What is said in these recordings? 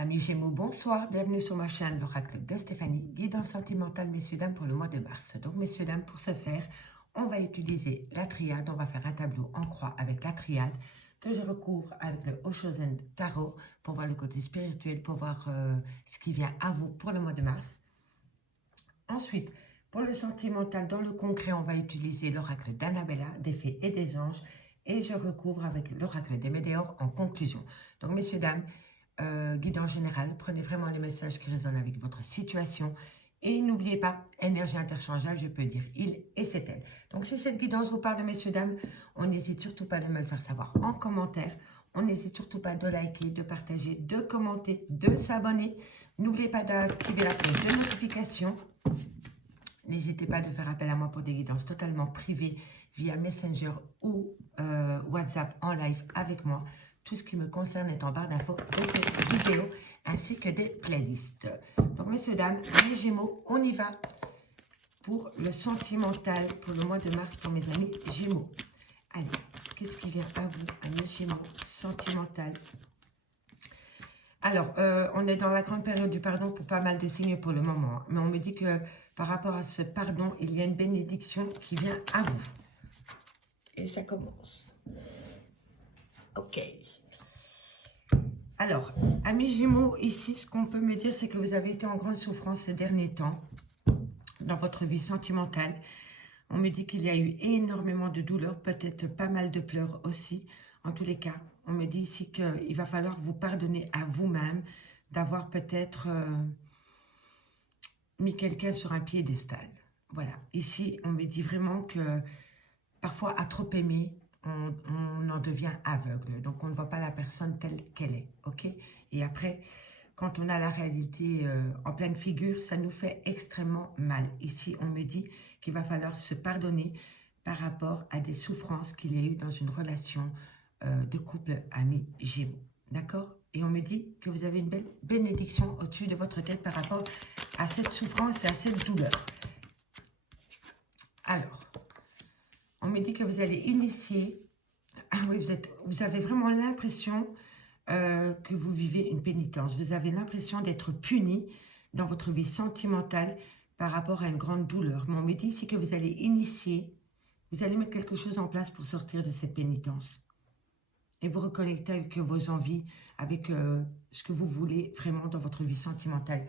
Amis Gémeaux, bonsoir, bienvenue sur ma chaîne l'Oracle de Stéphanie, guidance sentimentale, messieurs, dames, pour le mois de mars. Donc, messieurs, dames, pour ce faire, on va utiliser la triade, on va faire un tableau en croix avec la triade que je recouvre avec le Oshozen Tarot pour voir le côté spirituel, pour voir ce qui vient à vous pour le mois de mars. Ensuite, pour le sentimental, dans le concret, on va utiliser l'oracle d'Annabella, des fées et des anges, et je recouvre avec l'oracle des météores en conclusion. Donc, messieurs, dames, guide en général, prenez vraiment les messages qui résonnent avec votre situation et n'oubliez pas, énergie interchangeable, je peux dire il et c'est elle. Donc si cette guidance vous parle, messieurs, dames, on n'hésite surtout pas de me le faire savoir en commentaire, on n'hésite surtout pas de liker, de partager, de commenter, de s'abonner. N'oubliez pas d'activer la cloche de notification. N'hésitez pas de faire appel à moi pour des guidances totalement privées via Messenger ou WhatsApp en live avec moi. Tout ce qui me concerne est en barre d'infos de cette vidéo, ainsi que des playlists. Donc, messieurs, dames, les Gémeaux, on y va pour le sentimental pour le mois de mars pour mes amis Gémeaux. Allez, qu'est-ce qui vient à vous, amis Gémeaux, sentimental? Alors, on est dans la grande période du pardon pour pas mal de signes pour le moment. Mais on me dit que par rapport à ce pardon, il y a une bénédiction qui vient à vous. Et ça commence. Ok. Alors, amis Gémeaux, ici, ce qu'on peut me dire, c'est que vous avez été en grande souffrance ces derniers temps dans votre vie sentimentale. On me dit qu'il y a eu énormément de douleurs, peut-être pas mal de pleurs aussi. En tous les cas, on me dit ici qu'il va falloir vous pardonner à vous-même d'avoir peut-être mis quelqu'un sur un piédestal. Voilà, ici, on me dit vraiment que parfois, à trop aimer, on en devient aveugle. Donc, on ne voit pas la personne telle qu'elle est, ok? Et après, quand on a la réalité en pleine figure, ça nous fait extrêmement mal. Ici, on me dit qu'il va falloir se pardonner par rapport à des souffrances qu'il y a eu dans une relation de couple ami Gémeaux. D'accord? Et on me dit que vous avez une belle bénédiction au-dessus de votre tête par rapport à cette souffrance et à cette douleur. Alors, on me dit que vous allez initier. Ah oui, vous avez vraiment l'impression que vous vivez une pénitence. Vous avez l'impression d'être puni dans votre vie sentimentale par rapport à une grande douleur. Mais on me dit ici que vous allez initier, vous allez mettre quelque chose en place pour sortir de cette pénitence. Et vous reconnecter avec vos envies, avec ce que vous voulez vraiment dans votre vie sentimentale.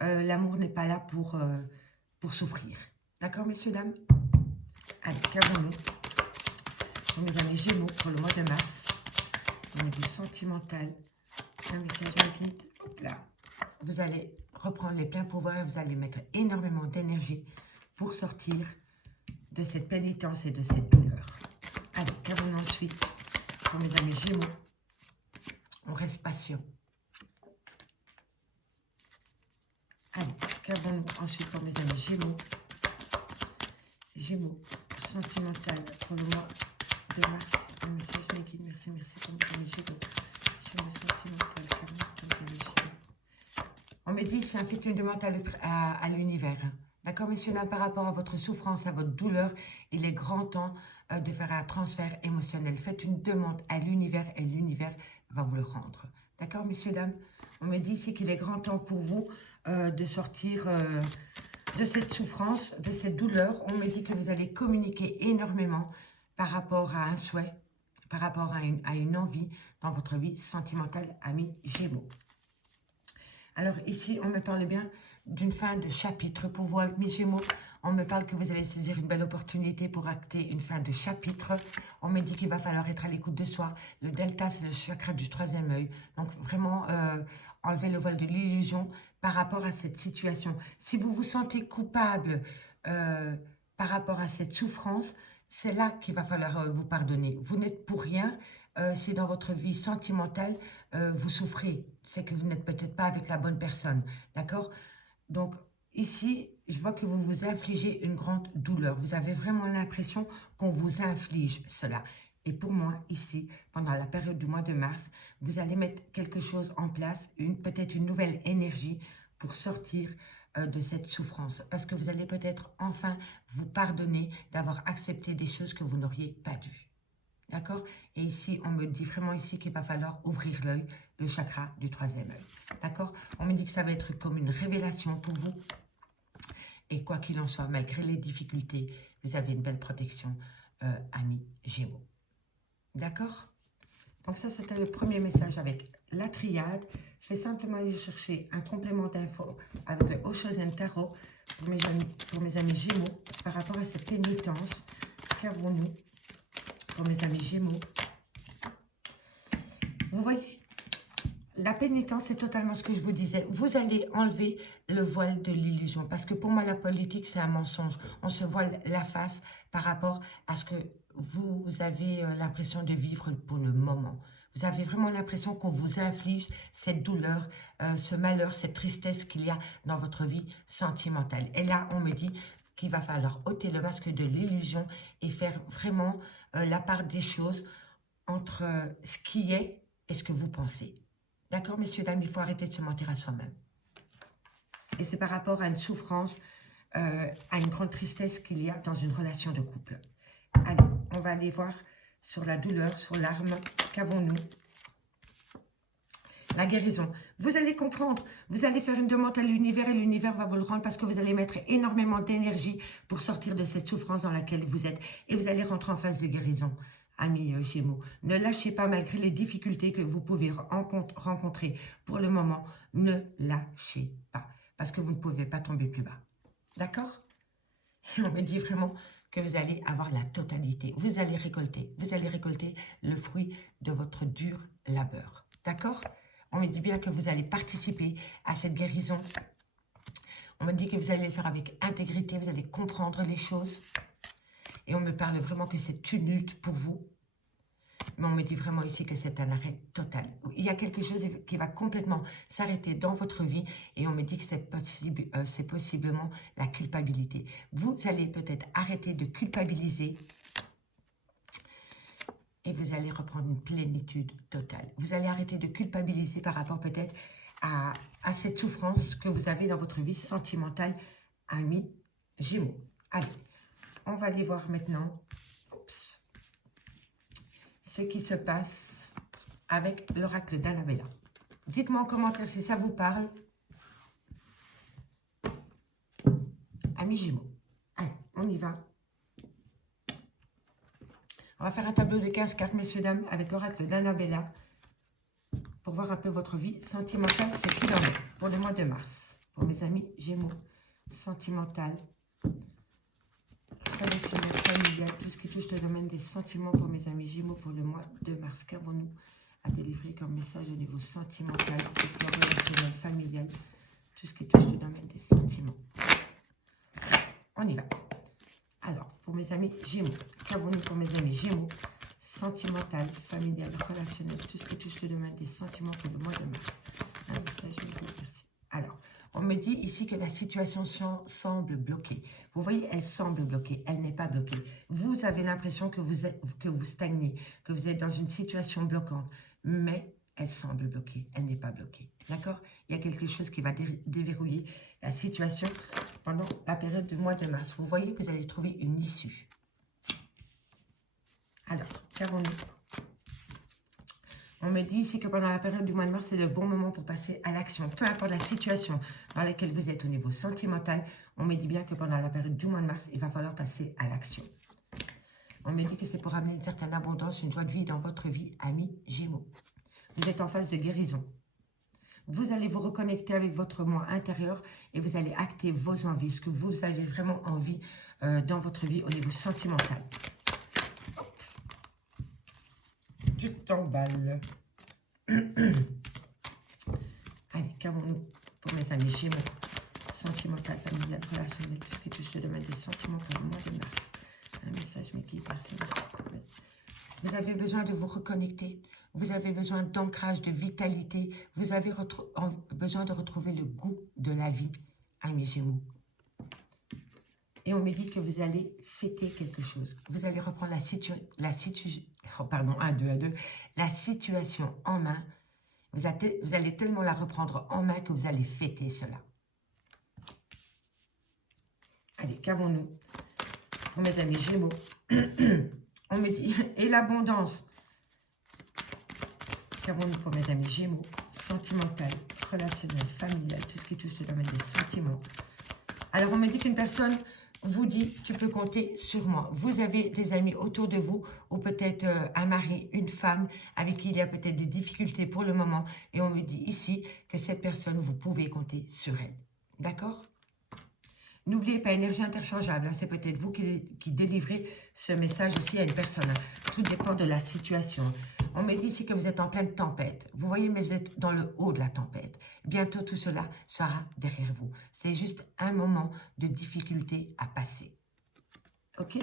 L'amour n'est pas là pour souffrir. D'accord, messieurs, dames? Allez, qu'avons-nous pour mes amis Gémeaux pour le mois de mars? Au niveau sentimental, un message guide. Là, vous allez reprendre les pleins pouvoirs et vous allez mettre énormément d'énergie pour sortir de cette pénitence et de cette douleur. Allez, qu'avons-nous ensuite pour mes amis Gémeaux? On reste patient. Allez, qu'avons-nous ensuite pour mes amis Gémeaux? Gémeaux, sentimental pour le mois de mars. Un message guide. Merci pour mes amis Gémeaux. Gémeaux sentimental, pour mes Gémeaux. On me dit, c'est un fait une demande à l'univers. D'accord, messieurs, là, par rapport à votre souffrance, à votre douleur, il est grand temps de faire un transfert émotionnel. Faites une demande à l'univers et l'univers va vous le rendre. D'accord, messieurs, dames? On me dit ici qu'il est grand temps pour vous de sortir de cette souffrance, de cette douleur. On me dit que vous allez communiquer énormément par rapport à un souhait, par rapport à une envie dans votre vie sentimentale, amis Gémeaux. Alors ici, on me parle bien d'une fin de chapitre. Pour vous, amis Gémeaux, on me parle que vous allez saisir une belle opportunité pour acter une fin de chapitre. On me dit qu'il va falloir être à l'écoute de soi. Le delta, c'est le chakra du troisième œil. Donc vraiment, enlever le voile de l'illusion par rapport à cette situation. Si vous vous sentez coupable par rapport à cette souffrance, c'est là qu'il va falloir vous pardonner. Vous n'êtes pour rien. Si dans votre vie sentimentale, vous souffrez, c'est que vous n'êtes peut-être pas avec la bonne personne, d'accord? Donc, ici, je vois que vous vous infligez une grande douleur. Vous avez vraiment l'impression qu'on vous inflige cela. Et pour moi, ici, pendant la période du mois de mars, vous allez mettre quelque chose en place, peut-être une nouvelle énergie pour sortir de cette souffrance. Parce que vous allez peut-être enfin vous pardonner d'avoir accepté des choses que vous n'auriez pas dû. D'accord? Et ici, on me dit vraiment ici qu'il va falloir ouvrir l'œil, le chakra du 3e œil. D'accord? On me dit que ça va être comme une révélation pour vous. Et quoi qu'il en soit, malgré les difficultés, vous avez une belle protection, amis Gémeaux. D'accord? Donc ça, c'était le premier message avec la triade. Je vais simplement aller chercher un complément d'infos avec le Oshozen Tarot pour mes amis Gémeaux par rapport à cette pénitence. Qu'avons-nous pour mes amis Gémeaux? Vous voyez, la pénitence, c'est totalement ce que je vous disais. Vous allez enlever le voile de l'illusion. Parce que pour moi, la politique, c'est un mensonge. On se voile la face par rapport à ce que vous avez l'impression de vivre pour le moment. Vous avez vraiment l'impression qu'on vous inflige cette douleur, ce malheur, cette tristesse qu'il y a dans votre vie sentimentale. Et là, on me dit qu'il va falloir ôter le masque de l'illusion et faire vraiment la part des choses entre ce qui est et ce que vous pensez. D'accord, messieurs, dames, il faut arrêter de se mentir à soi-même. Et c'est par rapport à une souffrance, à une grande tristesse qu'il y a dans une relation de couple. Allez, on va aller voir sur la douleur, sur l'arme. Qu'avons-nous? La guérison. Vous allez comprendre, vous allez faire une demande à l'univers et l'univers va vous le rendre parce que vous allez mettre énormément d'énergie pour sortir de cette souffrance dans laquelle vous êtes. Et vous allez rentrer en phase de guérison. Amis Gémeaux, ne lâchez pas malgré les difficultés que vous pouvez rencontrer pour le moment. Ne lâchez pas parce que vous ne pouvez pas tomber plus bas. D'accord? Et on me dit vraiment que vous allez avoir la totalité. Vous allez récolter le fruit de votre dur labeur. D'accord? On me dit bien que vous allez participer à cette guérison. On me dit que vous allez le faire avec intégrité, vous allez comprendre les choses. Et on me parle vraiment que c'est une lutte pour vous. Mais on me dit vraiment ici que c'est un arrêt total. Il y a quelque chose qui va complètement s'arrêter dans votre vie. Et on me dit que c'est possiblement la culpabilité. Vous allez peut-être arrêter de culpabiliser. Et vous allez reprendre une plénitude totale. Vous allez arrêter de culpabiliser par rapport peut-être à cette souffrance que vous avez dans votre vie sentimentale, amis Gémeaux. Allez. On va aller voir maintenant ce qui se passe avec l'oracle d'Annabella. Dites-moi en commentaire si ça vous parle. Amis Gémeaux. Allez, on y va. On va faire un tableau de 15 cartes, messieurs, dames, avec l'oracle d'Annabella pour voir un peu votre vie sentimentale, ce qu'il en est pour le mois de mars. Pour mes amis Gémeaux, sentimental. Relationnel, familial, tout ce qui touche le domaine des sentiments pour mes amis Gémeaux pour le mois de mars. Qu'avons-nous à délivrer comme message au niveau sentimental, relationnel, familial, tout ce qui touche le domaine des sentiments. On y va. Alors, pour mes amis Gémeaux, qu'avons-nous pour mes amis Gémeaux? Sentimental, familial, relationnel, tout ce qui touche le domaine des sentiments pour le mois de mars. Un message, merci. Alors, on me dit ici que la situation semble bloquée. Vous voyez, elle semble bloquée. Elle n'est pas bloquée. Vous avez l'impression que vous stagnez, que vous êtes dans une situation bloquante. Mais elle semble bloquée. Elle n'est pas bloquée. D'accord? Il y a quelque chose qui va déverrouiller la situation pendant la période du mois de mars. Vous voyez que vous allez trouver une issue. Alors, qu'avons-nous? On me dit ici que pendant la période du mois de mars, c'est le bon moment pour passer à l'action. Peu importe la situation dans laquelle vous êtes au niveau sentimental, on me dit bien que pendant la période du mois de mars, il va falloir passer à l'action. On me dit que c'est pour amener une certaine abondance, une joie de vie dans votre vie, amis Gémeaux. Vous êtes en phase de guérison. Vous allez vous reconnecter avec votre moi intérieur et vous allez acter vos envies, ce que vous avez vraiment envie dans votre vie au niveau sentimental. Tu t'emballes. Allez, qu'avons-nous pour mes amis Gémeaux? Sentimental, familial, relationnel, tout ce qui touche le domaine des sentiments pour le mois de mars. Un message, mais qui passe. Vous avez besoin de vous reconnecter. Vous avez besoin d'ancrage, de vitalité. Vous avez besoin de retrouver le goût de la vie, amis Gémeaux. Et on me dit que vous allez fêter quelque chose. Vous allez reprendre la situation en main. Vous allez tellement la reprendre en main que vous allez fêter cela. Allez, qu'avons-nous pour mes amis Gémeaux? On me dit, et l'abondance. Qu'avons-nous pour mes amis Gémeaux? Sentimental, relationnel, familial, tout ce qui touche le domaine des sentiments. Alors, on me dit qu'une personne vous dit, tu peux compter sur moi. Vous avez des amis autour de vous, ou peut-être un mari, une femme, avec qui il y a peut-être des difficultés pour le moment. Et on me dit ici que cette personne, vous pouvez compter sur elle. D'accord? N'oubliez pas, énergie interchangeable. Hein, c'est peut-être vous qui délivrez ce message ici à une personne. Hein. Tout dépend de la situation. On me dit ici que vous êtes en pleine tempête. Vous voyez, mais vous êtes dans le haut de la tempête. Bientôt, tout cela sera derrière vous. C'est juste un moment de difficulté à passer. OK?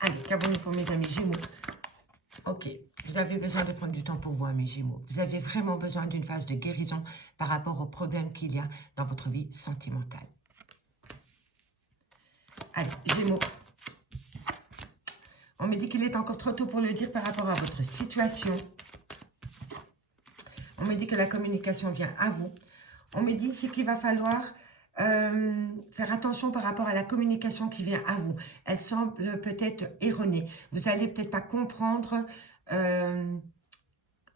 Allez, qu'avons-nous pour mes amis Gémeaux? Ok, vous avez besoin de prendre du temps pour vous, mes Gémeaux. Vous avez vraiment besoin d'une phase de guérison par rapport aux problèmes qu'il y a dans votre vie sentimentale. Allez, Gémeaux. On me dit qu'il est encore trop tôt pour le dire par rapport à votre situation. On me dit que la communication vient à vous. On me dit ici qu'il va falloir faire attention par rapport à la communication qui vient à vous. Elle semble peut-être erronée. Vous n'allez peut-être pas comprendre,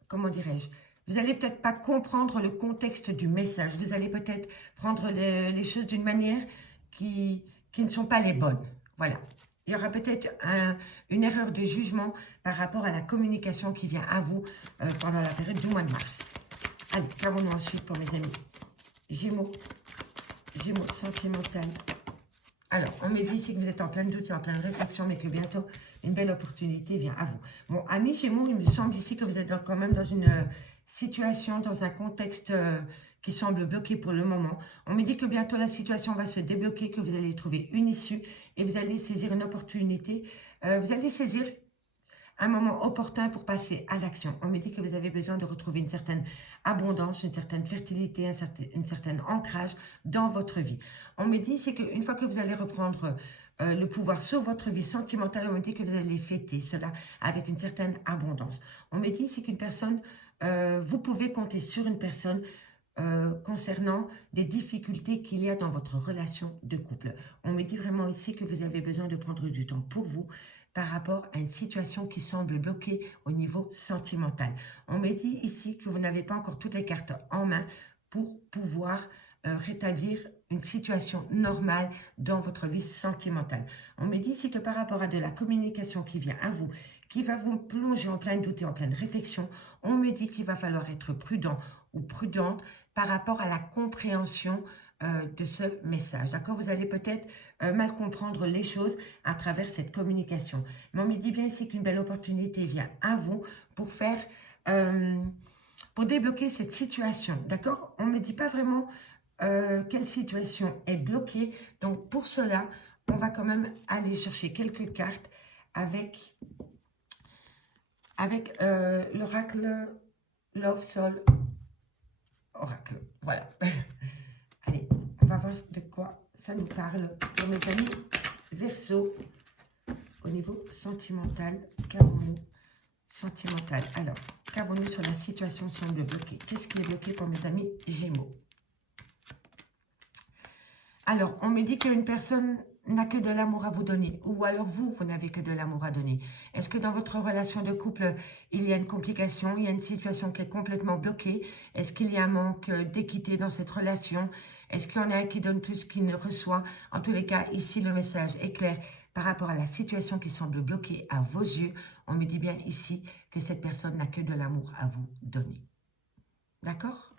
comment dirais-je, vous n'allez peut-être pas comprendre le contexte du message. Vous allez peut-être prendre les choses d'une manière qui ne sont pas les bonnes. Voilà. Il y aura peut-être une erreur de jugement par rapport à la communication qui vient à vous pendant la période du mois de mars. Allez, qu'avons-nous ensuite pour mes amis Gémeaux? Gémeaux sentimental. Alors, on me dit ici que vous êtes en plein doute et en pleine réflexion, mais que bientôt, une belle opportunité vient à vous. Bon, amis Gémeaux, il me semble ici que vous êtes quand même dans une situation, dans un contexte qui semble bloqué pour le moment. On me dit que bientôt, la situation va se débloquer, que vous allez trouver une issue et vous allez saisir une opportunité. Vous allez saisir un moment opportun pour passer à l'action. On me dit que vous avez besoin de retrouver une certaine abondance, une certaine fertilité, un certain ancrage dans votre vie. On me dit c'est qu'une fois que vous allez reprendre le pouvoir sur votre vie sentimentale, on me dit que vous allez fêter cela avec une certaine abondance. On me dit c'est qu'une personne, vous pouvez compter sur une personne concernant des difficultés qu'il y a dans votre relation de couple. On me dit vraiment ici que vous avez besoin de prendre du temps pour vous, par rapport à une situation qui semble bloquée au niveau sentimental. On me dit ici que vous n'avez pas encore toutes les cartes en main pour pouvoir rétablir une situation normale dans votre vie sentimentale. On me dit ici que par rapport à de la communication qui vient à vous, qui va vous plonger en plein doute et en pleine réflexion, on me dit qu'il va falloir être prudent ou prudente par rapport à la compréhension de ce message. D'accord? Vous allez peut-être mal comprendre les choses à travers cette communication. Mais on me dit bien ici qu'une belle opportunité vient à vous pour faire, pour débloquer cette situation. D'accord? On ne me dit pas vraiment quelle situation est bloquée. Donc pour cela, on va quand même aller chercher quelques cartes avec l'oracle Love Soul Oracle. Voilà. Allez, on va voir de quoi ça nous parle pour mes amis Verseau au niveau sentimental. Qu'avons-nous sentimental? Alors, qu'avons-nous sur la situation semble bloquée? Qu'est-ce qui est bloqué pour mes amis Gémeaux? Alors, on me dit qu'une personne n'a que de l'amour à vous donner, ou alors vous n'avez que de l'amour à donner. Est-ce que dans votre relation de couple, il y a une complication, il y a une situation qui est complètement bloquée? Est-ce qu'il y a un manque d'équité dans cette relation? Est-ce qu'il y en a un qui donne plus qu'il ne reçoit? En tous les cas, ici, le message est clair par rapport à la situation qui semble bloquée à vos yeux. On me dit bien ici que cette personne n'a que de l'amour à vous donner. D'accord?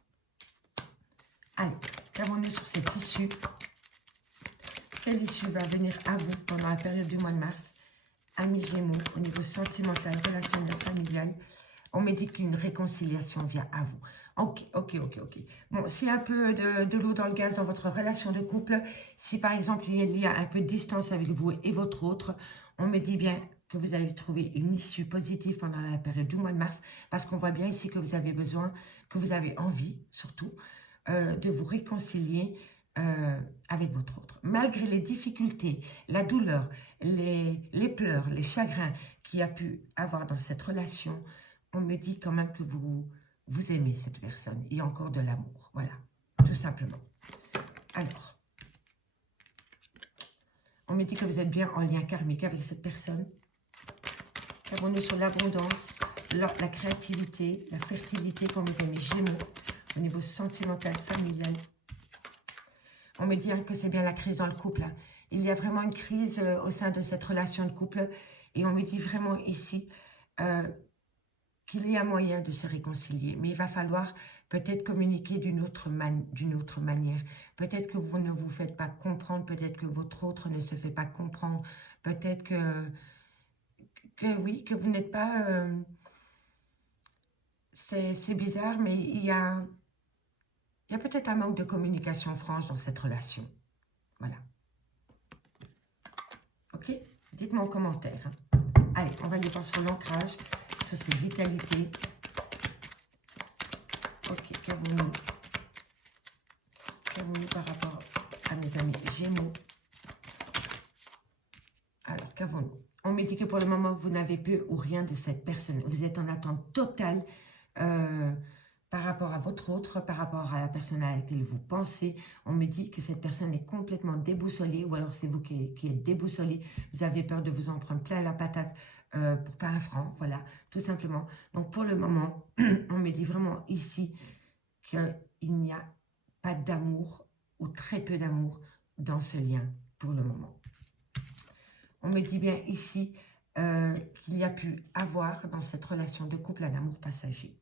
Allez, qu'avons-nous sur cette issue? Quelle issue va venir à vous pendant la période du mois de mars? Amis Gémeaux, au niveau sentimental, relationnel, familial, on me dit qu'une réconciliation vient à vous. Ok. Bon, s'il y a un peu de l'eau dans le gaz dans votre relation de couple, si par exemple il y a un peu de distance avec vous et votre autre, on me dit bien que vous allez trouver une issue positive pendant la période du mois de mars, parce qu'on voit bien ici que vous avez besoin, que vous avez envie surtout, de vous réconcilier avec votre autre. Malgré les difficultés, la douleur, les pleurs, les chagrins qu'il y a pu avoir dans cette relation, on me dit quand même que vous aimez cette personne. Il y a encore de l'amour. Voilà, tout simplement. Alors, on On me dit que vous êtes bien en lien karmique avec cette personne. Qu'avons-nous sur l'abondance, la créativité, la fertilité pour mes amis Gémeaux, au niveau sentimental, familial. On me dit hein, que c'est bien la crise dans le couple. Hein. Il y a vraiment une crise au sein de cette relation de couple. Et on me dit vraiment ici qu'il y a moyen de se réconcilier. Mais il va falloir peut-être communiquer d'une autre manière. Peut-être que vous ne vous faites pas comprendre. Peut-être que votre autre ne se fait pas comprendre. Peut-être que oui, que vous n'êtes pas... c'est bizarre, mais il y a peut-être un manque de communication franche dans cette relation. Voilà. Ok? Dites-moi en commentaire. Hein. Allez, on va aller voir sur l'ancrage, sur cette vitalité. Ok, qu'avons-nous par rapport à mes amis Gémeaux? Alors, qu'avons-nous? On me dit que pour le moment, vous n'avez peu ou rien de cette personne. Vous êtes en attente totale par rapport à votre autre, par rapport à la personne à laquelle vous pensez. On me dit que cette personne est complètement déboussolée, ou alors c'est vous qui êtes déboussolé. Vous avez peur de vous en prendre plein la patate pour pas un franc, voilà, tout simplement. Donc pour le moment, on me dit vraiment ici qu'il n'y a pas d'amour ou très peu d'amour dans ce lien pour le moment. On me dit bien ici qu'il y a pu avoir dans cette relation de couple un amour passager.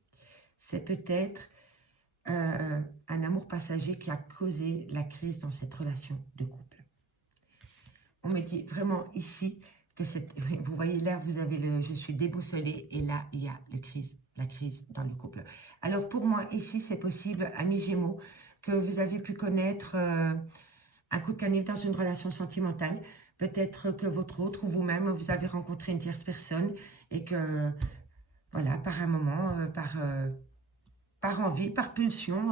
C'est peut-être un amour passager qui a causé la crise dans cette relation de couple. On me dit vraiment ici que vous voyez là, vous avez le « je suis déboussolée » et là, il y a la crise dans le couple. Alors pour moi, ici, c'est possible, amis Gémeaux, que vous avez pu connaître un coup de canif dans une relation sentimentale. Peut-être que votre autre ou vous-même, vous avez rencontré une tierce personne et que, voilà, par un moment, par envie, par pulsion,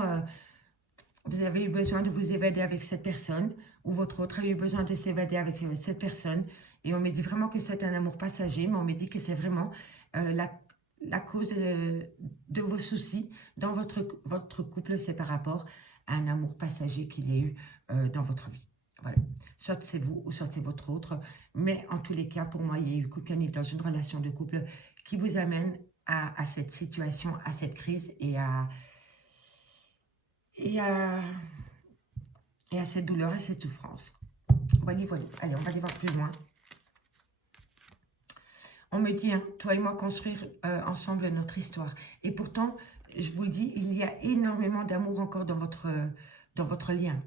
vous avez eu besoin de vous évader avec cette personne ou votre autre a eu besoin de s'évader avec cette personne. Et on me dit vraiment que c'est un amour passager, mais on me dit que c'est vraiment la cause de vos soucis dans votre couple, c'est par rapport à un amour passager qu'il y a eu dans votre vie. Voilà. Soit c'est vous ou soit c'est votre autre. Mais en tous les cas, pour moi, il y a eu coup de canif dans une relation de couple qui vous amène à cette situation, à cette crise et à cette douleur, à cette souffrance. Voilà, voilà. Allez, on va aller voir plus loin. On me dit, hein, toi et moi, construire ensemble notre histoire. Et pourtant, je vous le dis, il y a énormément d'amour encore dans votre lien.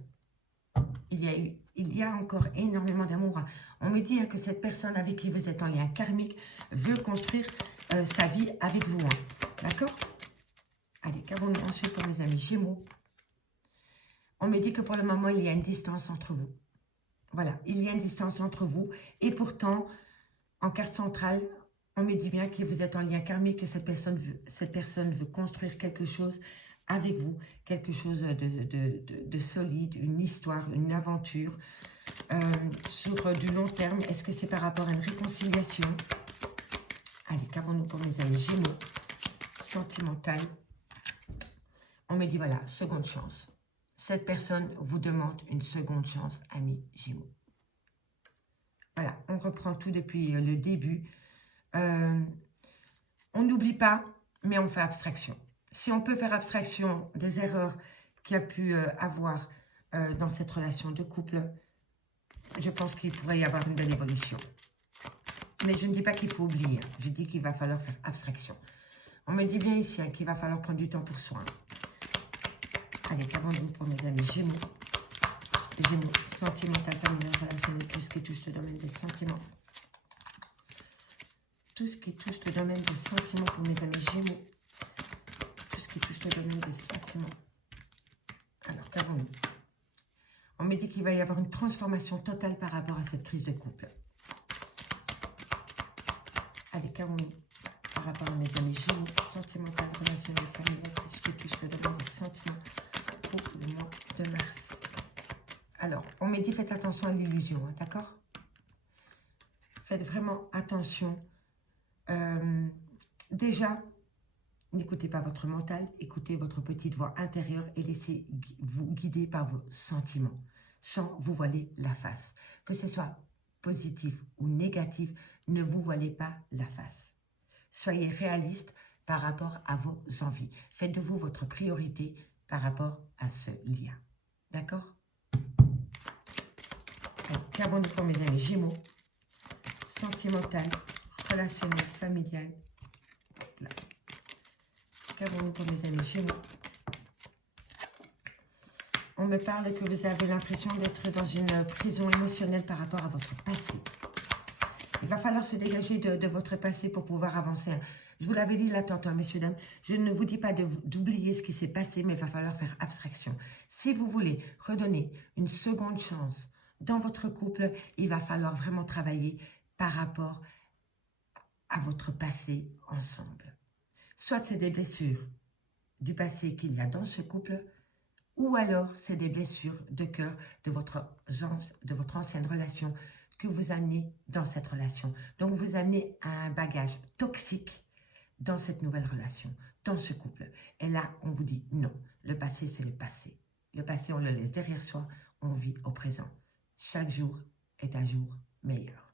Il y a encore énormément d'amour. On me dit hein, que cette personne avec qui vous êtes en lien karmique veut construire sa vie avec vous. Hein. D'accord? Allez, qu'avons-nous ensuite pour mes amis Gémeaux? On me dit que pour le moment, il y a une distance entre vous. Voilà, il y a une distance entre vous. Et pourtant, en carte centrale, on me dit bien que vous êtes en lien karmique, que cette personne veut construire quelque chose avec vous, quelque chose de solide, une histoire, une aventure sur du long terme. Est-ce que c'est par rapport à une réconciliation? Allez, qu'avons-nous pour mes amis Gémeaux? Sentimental. On me dit, voilà, seconde chance. Cette personne vous demande une seconde chance, amis Gémeaux. Voilà, on reprend tout depuis le début. On n'oublie pas, mais on fait abstraction. Si on peut faire abstraction des erreurs qu'il y a pu avoir dans cette relation de couple, je pense qu'il pourrait y avoir une belle évolution. Mais je ne dis pas qu'il faut oublier, hein. Je dis qu'il va falloir faire abstraction. On me dit bien ici hein, qu'il va falloir prendre du temps pour soi. Allez, qu'avons-nous pour mes amis Gémeaux? Gémeaux, sentimental, familial, relationnel, tout ce qui touche le domaine des sentiments. Tout ce qui touche le domaine des sentiments pour mes amis Gémeaux. Tout ce qui touche le domaine des sentiments. Alors, qu'avons-nous? On me dit qu'il va y avoir une transformation totale par rapport à cette crise de couple. Allez, qu'avons-nous par rapport à mes amis Gémeaux? Sentimental, relationnel, familial, tout ce qui touche le domaine des sentiments pour le mois de mars. Alors, on me dit faites attention à l'illusion, hein, d'accord? Faites vraiment attention. Déjà, n'écoutez pas votre mental, écoutez votre petite voix intérieure et laissez-vous guider par vos sentiments, sans vous voiler la face. Que ce soit positif ou négatif, ne vous voilez pas la face. Soyez réaliste par rapport à vos envies. Faites de vous votre priorité par rapport à ce lien. D'accord? Qu'avons-nous pour mes amis Gémeaux? Sentimental, relationnel, familial. Qu'avons-nous pour mes amis Gémeaux? On me parle que vous avez l'impression d'être dans une prison émotionnelle par rapport à votre passé. Il va falloir se dégager de votre passé pour pouvoir avancer. Je vous l'avais dit là tantôt, messieurs, dames, je ne vous dis pas d'oublier ce qui s'est passé, mais il va falloir faire abstraction. Si vous voulez redonner une seconde chance dans votre couple, il va falloir vraiment travailler par rapport à votre passé ensemble. Soit c'est des blessures du passé qu'il y a dans ce couple, ou alors c'est des blessures de cœur de votre ancienne relation que vous amenez dans cette relation. Donc vous amenez un bagage toxique dans cette nouvelle relation, dans ce couple. Et là, on vous dit non, le passé c'est le passé. Le passé, on le laisse derrière soi, on vit au présent. Chaque jour est un jour meilleur.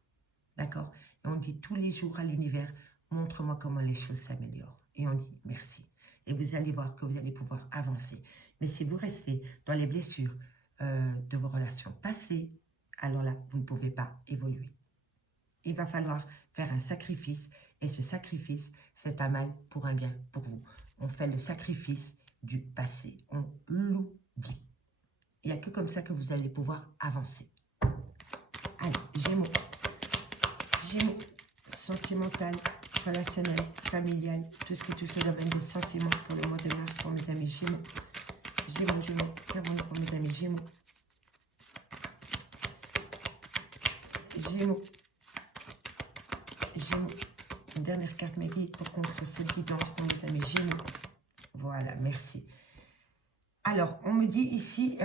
D'accord? Et on dit tous les jours à l'univers, montre-moi comment les choses s'améliorent. Et on dit merci. Et vous allez voir que vous allez pouvoir avancer. Mais si vous restez dans les blessures de vos relations passées, alors là, vous ne pouvez pas évoluer. Il va falloir faire un sacrifice. Et ce sacrifice, c'est un mal pour un bien pour vous. On fait le sacrifice du passé. On l'oublie. Il n'y a que comme ça que vous allez pouvoir avancer. Allez, Gémeaux. Gémeaux, sentimental, relationnel, familial, tout ce qui touche le domaine des sentiments pour le mois de mars pour mes amis Gémeaux. Gémeaux, Gémeaux, qu'avons-nous pour mes amis Gémeaux? Gémeaux. Gémeaux. Une dernière carte me guide pour construire cette guidance pour mes amis Gémeaux. Voilà, merci. Alors, on me dit ici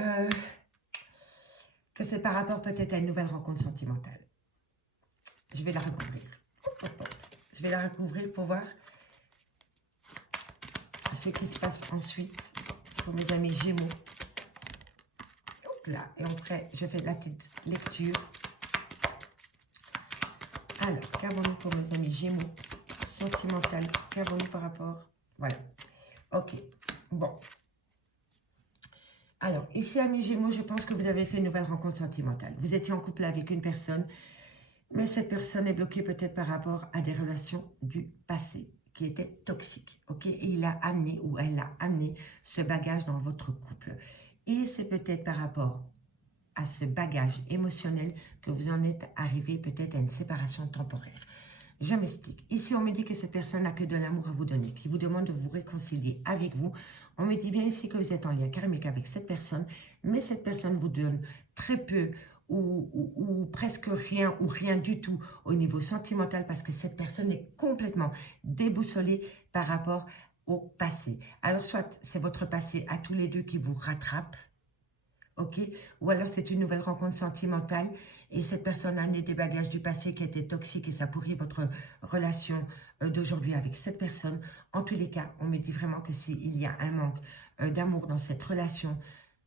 que c'est par rapport peut-être à une nouvelle rencontre sentimentale. Je vais la recouvrir. Je vais la recouvrir pour voir ce qui se passe ensuite pour mes amis Gémeaux. Hop là, et après, je fais la petite lecture. Alors, qu'avons-nous pour mes amis Gémeaux? Sentimental, qu'avons-nous par rapport? Voilà. Ok, bon. Alors, ici, amis Gémeaux, je pense que vous avez fait une nouvelle rencontre sentimentale. Vous étiez en couple avec une personne, mais cette personne est bloquée peut-être par rapport à des relations du passé qui étaient toxiques. Ok, et il a amené ou elle a amené ce bagage dans votre couple. Et c'est peut-être par rapport à ce bagage émotionnel que vous en êtes arrivé peut-être à une séparation temporaire. Je m'explique. Ici, on me dit que cette personne n'a que de l'amour à vous donner, qui vous demande de vous réconcilier avec vous. On me dit bien ici que vous êtes en lien karmique avec cette personne, mais cette personne vous donne très peu ou presque rien ou rien du tout au niveau sentimental parce que cette personne est complètement déboussolée par rapport au passé. Alors, soit c'est votre passé à tous les deux qui vous rattrape, ok, ou alors c'est une nouvelle rencontre sentimentale et cette personne a amené des bagages du passé qui étaient toxiques et ça pourrit votre relation d'aujourd'hui avec cette personne. En tous les cas, on me dit vraiment que s'il y a un manque d'amour dans cette relation,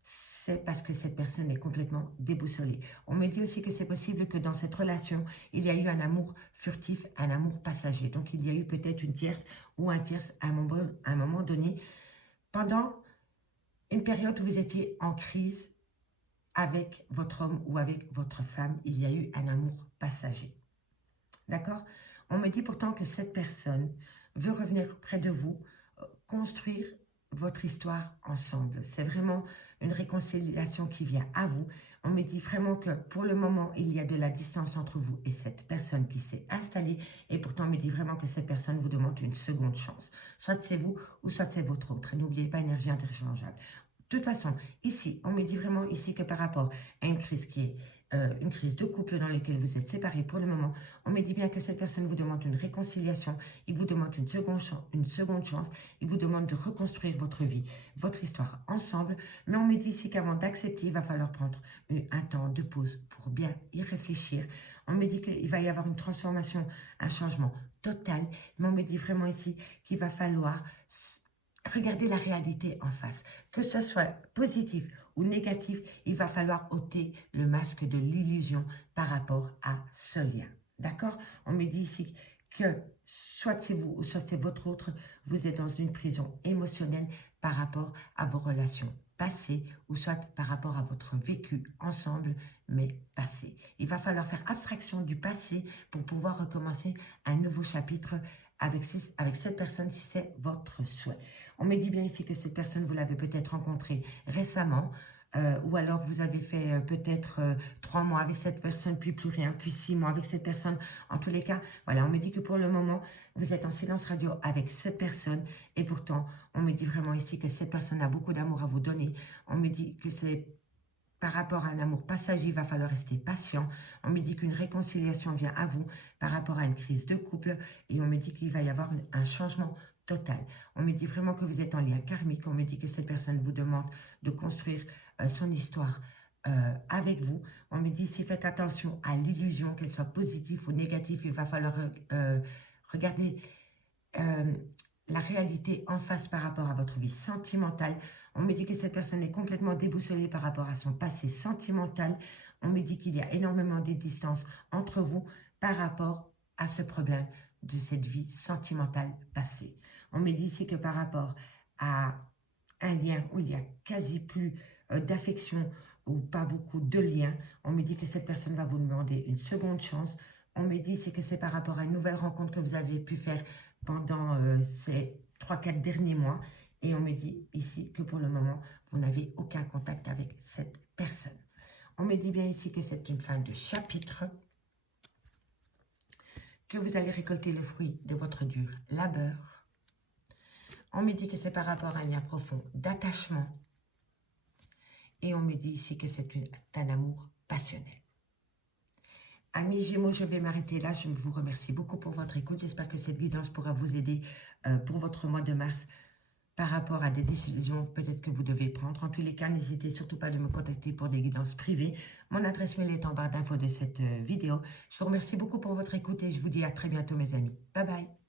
c'est parce que cette personne est complètement déboussolée. On me dit aussi que c'est possible que dans cette relation, il y a eu un amour furtif, un amour passager. Donc, il y a eu peut-être une tierce ou un tierce à un moment donné pendant une période où vous étiez en crise avec votre homme ou avec votre femme, il y a eu un amour passager. D'accord? On me dit pourtant que cette personne veut revenir près de vous, construire votre histoire ensemble. C'est vraiment une réconciliation qui vient à vous. On me dit vraiment que pour le moment, il y a de la distance entre vous et cette personne qui s'est installée. Et pourtant, on me dit vraiment que cette personne vous demande une seconde chance. Soit c'est vous ou soit c'est votre autre. N'oubliez pas, énergie interchangeable. De toute façon, ici, on me dit vraiment ici que par rapport à une crise qui est une crise de couple dans laquelle vous êtes séparés pour le moment, on me dit bien que cette personne vous demande une réconciliation, il vous demande une seconde chance, il vous demande de reconstruire votre vie, votre histoire ensemble. Mais on me dit ici qu'avant d'accepter, il va falloir prendre un temps de pause pour bien y réfléchir. On me dit qu'il va y avoir une transformation, un changement total. Mais on me dit vraiment ici qu'il va falloir regardez la réalité en face, que ce soit positif ou négatif, il va falloir ôter le masque de l'illusion par rapport à ce lien. D'accord? On me dit ici que soit c'est vous ou soit c'est votre autre, vous êtes dans une prison émotionnelle par rapport à vos relations passées ou soit par rapport à votre vécu ensemble, mais passé. Il va falloir faire abstraction du passé pour pouvoir recommencer un nouveau chapitre avec cette personne si c'est votre souhait. On me dit bien ici que cette personne, vous l'avez peut-être rencontrée récemment, ou alors vous avez fait peut-être 3 mois avec cette personne, puis plus rien, puis 6 mois avec cette personne. En tous les cas, voilà, on me dit que pour le moment, vous êtes en silence radio avec cette personne, et pourtant, on me dit vraiment ici que cette personne a beaucoup d'amour à vous donner. On me dit que c'est par rapport à un amour passager, il va falloir rester patient. On me dit qu'une réconciliation vient à vous par rapport à une crise de couple, et on me dit qu'il va y avoir un changement total. On me dit vraiment que vous êtes en lien karmique. On me dit que cette personne vous demande de construire son histoire avec vous. On me dit, si faites attention à l'illusion, qu'elle soit positive ou négative, il va falloir regarder la réalité en face par rapport à votre vie sentimentale. On me dit que cette personne est complètement déboussolée par rapport à son passé sentimental. On me dit qu'il y a énormément de distance entre vous par rapport à ce problème de cette vie sentimentale passée. On me dit ici que par rapport à un lien où il y a quasi plus d'affection ou pas beaucoup de liens, on me dit que cette personne va vous demander une seconde chance. On me dit que c'est par rapport à une nouvelle rencontre que vous avez pu faire pendant ces 3-4 derniers mois. Et on me dit ici que pour le moment, vous n'avez aucun contact avec cette personne. On me dit bien ici que c'est une fin de chapitre, que vous allez récolter le fruit de votre dur labeur. On me dit que c'est par rapport à un lien profond d'attachement. Et on me dit ici que c'est un amour passionnel. Amis Gémeaux, je vais m'arrêter là. Je vous remercie beaucoup pour votre écoute. J'espère que cette guidance pourra vous aider pour votre mois de mars par rapport à des décisions peut-être que vous devez prendre. En tous les cas, n'hésitez surtout pas de me contacter pour des guidances privées. Mon adresse mail est en barre d'infos de cette vidéo. Je vous remercie beaucoup pour votre écoute et je vous dis à très bientôt mes amis. Bye bye.